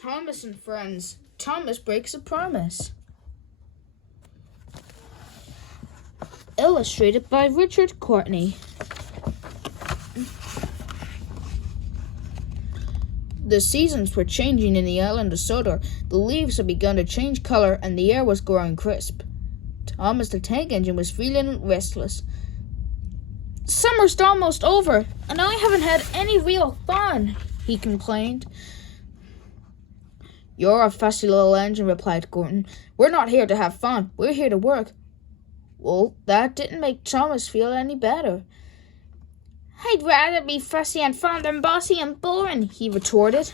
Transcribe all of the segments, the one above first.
Thomas and Friends. Thomas Breaks a Promise. Illustrated by Richard Courtney. The seasons were changing in the island of Sodor. The leaves had begun to change color and the air was growing crisp. Thomas the tank engine was feeling restless. "Summer's almost over, and I haven't had any real fun," he complained. "You're a fussy little engine," replied Gordon. "We're not here to have fun. We're here to work." Well, that didn't make Thomas feel any better. "I'd rather be fussy and fun than bossy and boring," he retorted.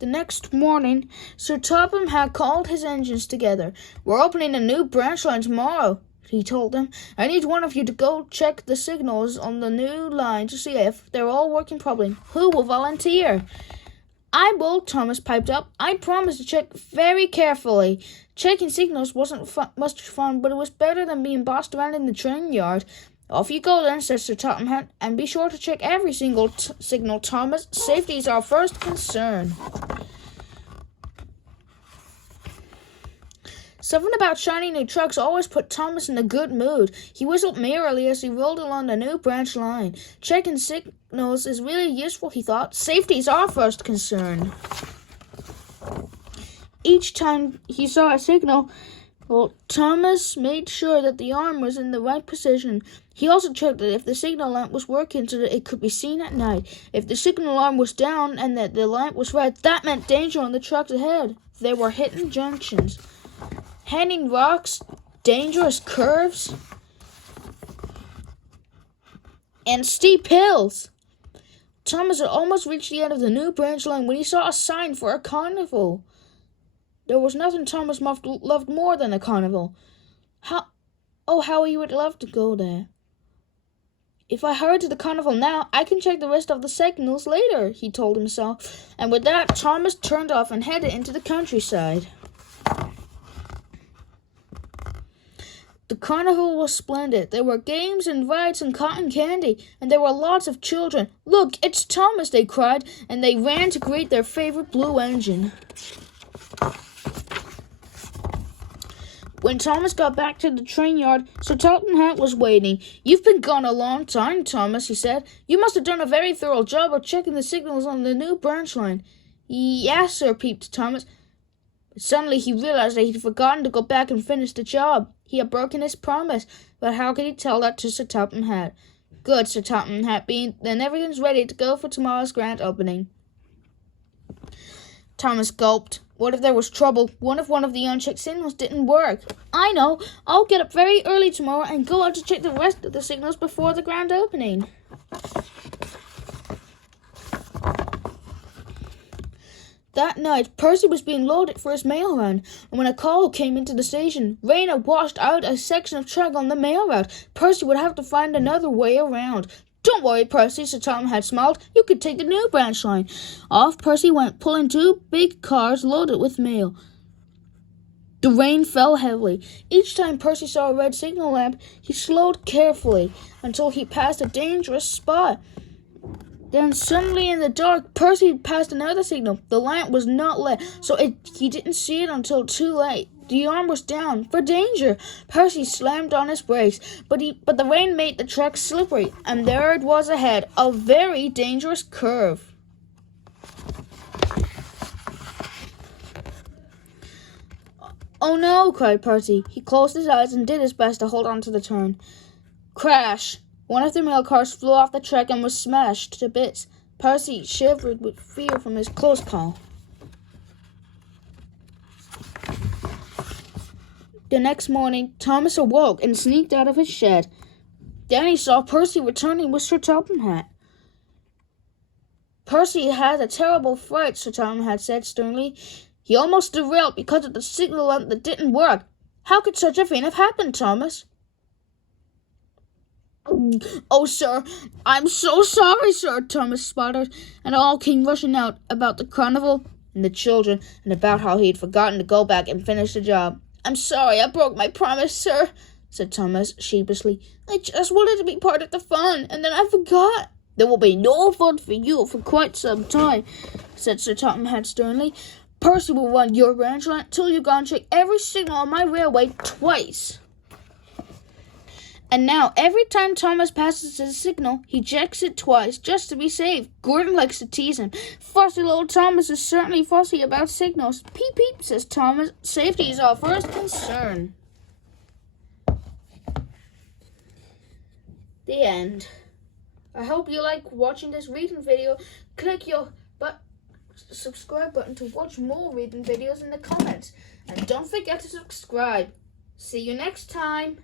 The next morning, Sir Topham had called his engines together. "We're opening a new branch line tomorrow," he told them. "I need one of you to go check the signals on the new line to see if they're all working properly. Who will volunteer?" "I will," Thomas piped up. "I promise to check very carefully." Checking signals wasn't much fun, but it was better than being bossed around in the train yard. "Off you go then," said Sir Topham, "and be sure to check every single signal, Thomas. Safety is our first concern." Something about shiny new trucks always put Thomas in a good mood. He whistled merrily as he rolled along the new branch line. Checking signals is really useful, he thought. Safety is our first concern. Each time he saw a signal, Thomas made sure that the arm was in the right position. He also checked that if the signal lamp was working so that it could be seen at night. If the signal arm was down and that the lamp was red, that meant danger on the trucks ahead. There were hidden junctions, hanging rocks, dangerous curves, and steep hills. Thomas had almost reached the end of the new branch line when he saw a sign for a carnival. There was nothing Thomas loved more than a carnival. How he would love to go there. "If I hurry to the carnival now, I can check the rest of the signals later," he told himself. And with that, Thomas turned off and headed into the countryside. The carnival was splendid. There were games and rides and cotton candy, and there were lots of children. "Look, it's Thomas," they cried, and they ran to greet their favorite blue engine. When Thomas got back to the train yard, Sir Topham was waiting. "You've been gone a long time, Thomas," he said. "You must have done a very thorough job of checking the signals on the new branch line." "Yes, sir," peeped Thomas. But suddenly he realized that he'd forgotten to go back and finish the job. He had broken his promise, but how could he tell that to Sir Topham? "Good," Sir Topham beamed. "Then everything's ready to go for tomorrow's grand opening." Thomas gulped. What if there was trouble? What if one of the unchecked signals didn't work? "I know. I'll get up very early tomorrow and go out to check the rest of the signals before the grand opening." That night, Percy was being loaded for his mail run, and when a call came into the station, rain had washed out a section of track on the mail route. Percy would have to find another way around. "Don't worry, Percy," Sir Topham had smiled. "You could take the new branch line." Off Percy went, pulling two big cars loaded with mail. The rain fell heavily. Each time Percy saw a red signal lamp, he slowed carefully until he passed a dangerous spot. Then suddenly in the dark, Percy passed another signal. The lamp was not lit, so he didn't see it until too late. The arm was down. For danger! Percy slammed on his brakes, but the rain made the track slippery, and there it was ahead, a very dangerous curve. "Oh no!" cried Percy. He closed his eyes and did his best to hold on to the turn. Crash! One of the mail cars flew off the track and was smashed to bits. Percy shivered with fear from his close call. The next morning, Thomas awoke and sneaked out of his shed. Then he saw Percy returning with Sir Topham. "Percy had a terrible fright," Sir Topham had said sternly. "He almost derailed because of the signal lamp that didn't work. How could such a thing have happened, Thomas?" "Oh, sir, I'm so sorry, sir," Thomas sputtered, and all came rushing out about the carnival and the children and about how he'd forgotten to go back and finish the job. "I'm sorry I broke my promise, sir," said Thomas sheepishly. "I just wanted to be part of the fun, and then I forgot." There will be no fun for you for quite some time, said Sir Topham Hatt sternly. Percy will run your branch line till you've gone check every signal on my railway twice. And now, every time Thomas passes a signal, he checks it twice, just to be safe. Gordon likes to tease him. Fussy little Thomas is certainly fussy about signals. Peep, peep, says Thomas. Safety is our first concern. The end. I hope you like watching this reading video. Click your subscribe button to watch more reading videos in the comments. And don't forget to subscribe. See you next time.